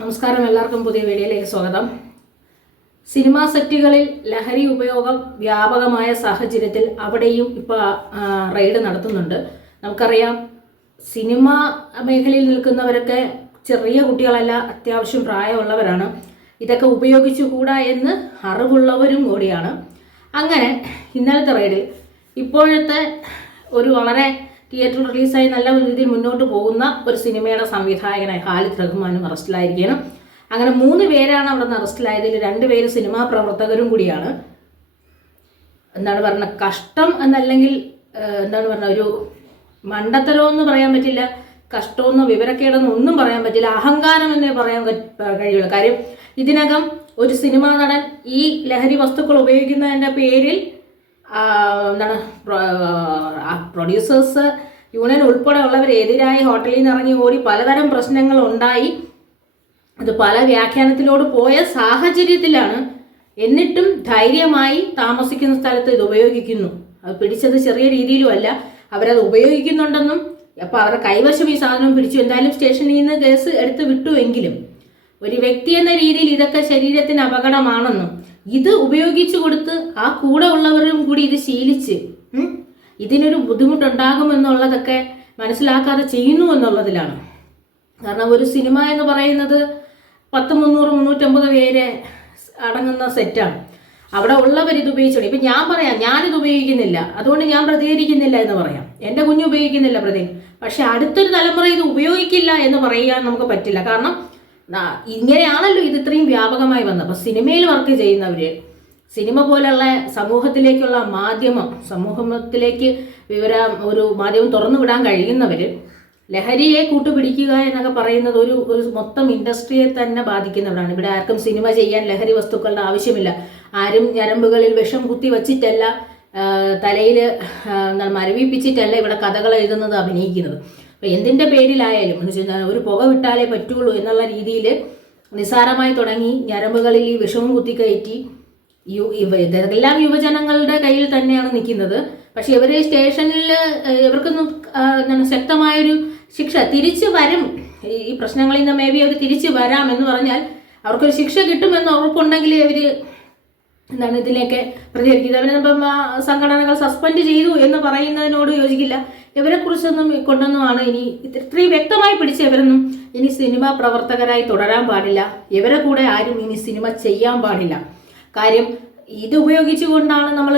നമസ്കാരം എല്ലാവർക്കും പുതിയ വീഡിയോയിലേക്ക് സ്വാഗതം. സിനിമാ സെറ്റുകളിൽ ലഹരി ഉപയോഗം വ്യാപകമായ സാഹചര്യത്തിൽ അവിടെയും ഇപ്പോൾ റെയ്ഡ് നടത്തുന്നുണ്ട്. നമുക്കറിയാം സിനിമ മേഖലയിൽ നിൽക്കുന്നവരൊക്കെ ചെറിയ കുട്ടികളല്ല അത്യാവശ്യം പ്രായമുള്ളവരാണ്. ഇതൊക്കെ ഉപയോഗിച്ചുകൂടാ എന്ന് അറിവുള്ളവരും കൂടിയാണ്. അങ്ങനെ ഇന്നലത്തെ റെയ്ഡിൽ ഇപ്പോഴത്തെ ഒരു വളരെ തിയേറ്ററിൽ റിലീസായി നല്ല രീതിയിൽ മുന്നോട്ട് പോകുന്ന ഒരു സിനിമയുടെ സംവിധായകനായ ഖാലിദ് റഹ്മാനും അറസ്റ്റിലായിരിക്കണം അങ്ങനെ മൂന്ന് പേരാണ് അവിടെ നിന്ന് അറസ്റ്റിലായതിൽ രണ്ട് പേര് സിനിമാ പ്രവർത്തകരും കൂടിയാണ്. എന്താണ് പറഞ്ഞ കഷ്ടം എന്നല്ലെങ്കിൽ എന്താണ് പറഞ്ഞ ഒരു മണ്ടത്തരമെന്ന് പറയാൻ പറ്റില്ല. കഷ്ടമെന്നോ വിവരക്കേടെന്നോ ഒന്നും പറയാൻ പറ്റില്ല. അഹങ്കാരം എന്നേ പറയാൻ കഴിയുള്ളൂ. കാര്യം ഇതിനകം ഒരു സിനിമാ നടൻ ഈ ലഹരി വസ്തുക്കൾ ഉപയോഗിക്കുന്നതിന്റെ പേരിൽ എന്താണ് പ്രൊഡ്യൂസേഴ്സ് യൂണിയൻ ഉൾപ്പെടെയുള്ളവർ എതിരായി ഹോട്ടലിൽ നിന്ന് ഇറങ്ങി ഓടി പലതരം പ്രശ്നങ്ങൾ ഉണ്ടായി. അത് പല വ്യാഖ്യാനത്തിലോട് പോയ സാഹചര്യത്തിലാണ് എന്നിട്ടും ധൈര്യമായി താമസിക്കുന്ന സ്ഥലത്ത് ഇത് ഉപയോഗിക്കുന്നു. അത് പിടിച്ചത് ചെറിയ രീതിയിലുമല്ല. അവരത് ഉപയോഗിക്കുന്നുണ്ടെന്നും അപ്പോൾ അവരുടെ കൈവശം ഈ സാധനം പിടിച്ചു. എന്തായാലും സ്റ്റേഷനിൽ നിന്ന് കേസ് എടുത്ത് വിട്ടുവെങ്കിലും ഒരു വ്യക്തി എന്ന രീതിയിൽ ഇതൊക്കെ ശരീരത്തിന് അപകടമാണെന്നും ഇത് ഉപയോഗിച്ചു കൊടുത്ത് ആ കൂടെ ഉള്ളവരും കൂടി ഇത് ശീലിച്ച് ഇതിനൊരു ബുദ്ധിമുട്ടുണ്ടാകുമെന്നുള്ളതൊക്കെ മനസ്സിലാക്കാതെ ചെയ്യുന്നു എന്നുള്ളതിലാണ്. കാരണം ഒരു സിനിമ എന്ന് പറയുന്നത് പത്ത് മുന്നൂറ് മുന്നൂറ്റമ്പത് പേര് അടങ്ങുന്ന സെറ്റാണ്. അവിടെ ഉള്ളവർ ഇത് ഉപയോഗിച്ചോളൂ ഇപ്പം ഞാൻ പറയാം ഞാനിത് ഉപയോഗിക്കുന്നില്ല. അതുകൊണ്ട് ഞാൻ പ്രതികരിക്കുന്നില്ല എന്ന് പറയാം. എന്റെ കുഞ്ഞു ഉപയോഗിക്കുന്നില്ല പ്രതി പക്ഷെ അടുത്തൊരു തലമുറ ഇത് ഉപയോഗിക്കില്ല എന്ന് പറയാൻ നമുക്ക് പറ്റില്ല. കാരണം ഇങ്ങനെയാണല്ലോ ഇത് ഇത്രയും വ്യാപകമായി വന്നത്. അപ്പം സിനിമയിൽ വർക്ക് ചെയ്യുന്നവർ സിനിമ പോലുള്ള സമൂഹത്തിലേക്കുള്ള മാധ്യമം സമൂഹത്തിലേക്ക് വിവര ഒരു മാധ്യമം തുറന്നു വിടാൻ കഴിയുന്നവർ ലഹരിയെ കൂട്ടുപിടിക്കുക എന്നൊക്കെ പറയുന്നത് ഒരു ഒരു മൊത്തം ഇൻഡസ്ട്രിയെ തന്നെ ബാധിക്കുന്നവരാണ്. ഇവിടെ ആർക്കും സിനിമ ചെയ്യാൻ ലഹരി വസ്തുക്കളുടെ ആവശ്യമില്ല. ആരും ഞരമ്പുകളിൽ വിഷം കുത്തി വച്ചിട്ടല്ല തലയിൽ മരവിപ്പിച്ചിട്ടല്ല ഇവിടെ കഥകൾ എഴുതുന്നത് അഭിനയിക്കുന്നത്. അപ്പോൾ എന്തിന്റെ പേരിലായാലും ഒരു പുക വിട്ടാലേ പറ്റുള്ളൂ എന്നുള്ള രീതിയിൽ നിസ്സാരമായി തുടങ്ങി ഞരമ്പുകളിൽ ഈ വിഷവും കുത്തിക്കയറ്റി യു ഇവ ഇതെല്ലാം യുവജനങ്ങളുടെ കയ്യിൽ തന്നെയാണ് നിൽക്കുന്നത്. പക്ഷെ ഇവർ സ്റ്റേഷനിൽ ഇവർക്കൊന്നും എന്താണ് ശക്തമായൊരു ശിക്ഷ തിരിച്ചു വരും. ഈ പ്രശ്നങ്ങളിൽ നിന്ന് മേ ബി അവർ തിരിച്ചു വരാം എന്ന് പറഞ്ഞാൽ അവർക്കൊരു ശിക്ഷ കിട്ടുമെന്ന് ഉറപ്പുണ്ടെങ്കിൽ അവർ എന്താണ് ഇതിലേക്ക് പ്രതികരിക്കുന്നത്? അവരെ ഇപ്പം സംഘടനകൾ സസ്പെൻഡ് ചെയ്തു എന്ന് പറയുന്നതിനോട് യോജിക്കില്ല. ഇവരെ കുറിച്ചൊന്നും കൊണ്ടൊന്നുമാണ് ഇനി ഇത് ഇത്രയും വ്യക്തമായി പിടിച്ച ഇവരൊന്നും ഇനി സിനിമ പ്രവർത്തകരായി തുടരാൻ പാടില്ല. ഇവരെ കൂടെ ആരും ഇനി സിനിമ ചെയ്യാൻ പാടില്ല. കാര്യം ഇത് ഉപയോഗിച്ചുകൊണ്ടാണ് നമ്മൾ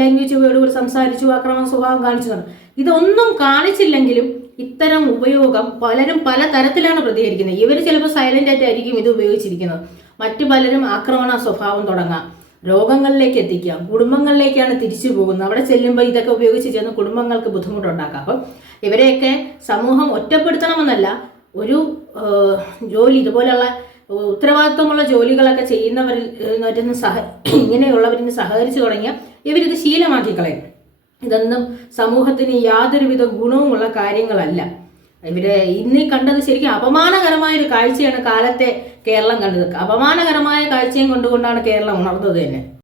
ലാംഗ്വേജ് ഉപയോഗം സംസാരിച്ചു അക്രമ സ്വഭാവം കാണിച്ചത് ഇതൊന്നും കാണിച്ചില്ലെങ്കിലും ഇത്തരം ഉപയോഗം പലരും പല തരത്തിലാണ് പ്രതികരിക്കുന്നത്. ഇവർ ചിലപ്പോൾ സൈലന്റ് ആയിട്ടായിരിക്കും ഇത് ഉപയോഗിച്ചിരിക്കുന്നത്. മറ്റു പലരും ആക്രമണ സ്വഭാവം തുടങ്ങാം. രോഗങ്ങളിലേക്ക് എത്തിക്കാം. കുടുംബങ്ങളിലേക്കാണ് തിരിച്ചു പോകുന്നത്. അവിടെ ചെല്ലുമ്പോൾ ഇതൊക്കെ ഉപയോഗിച്ച് ചെന്ന് കുടുംബങ്ങൾക്ക് ബുദ്ധിമുട്ടുണ്ടാക്കാം. അപ്പം ഇവരെയൊക്കെ സമൂഹം ഒറ്റപ്പെടുത്തണമെന്നല്ല ഒരു ജോലി ഇതുപോലെയുള്ള ഉത്തരവാദിത്വമുള്ള ജോലികളൊക്കെ ചെയ്യുന്നവരിൽ നിന്ന് സഹ ഇങ്ങനെയുള്ളവരിൽ നിന്ന് സഹകരിച്ചു തുടങ്ങിയ ഇവരിത് ശീലമാക്കി കളയും. ഇതൊന്നും സമൂഹത്തിന് യാതൊരുവിധ ഗുണവുമുള്ള കാര്യങ്ങളല്ല. ഇവർ ഇന്ന് കണ്ടത് ശരിക്കും അപമാനകരമായ ഒരു കാഴ്ചയാണ് കാലത്തെ കേരളം കണ്ടത്. അപമാനകരമായ കാഴ്ചയും കൊണ്ടുകൊണ്ടാണ് കേരളം ഉണർന്നത് തന്നെ.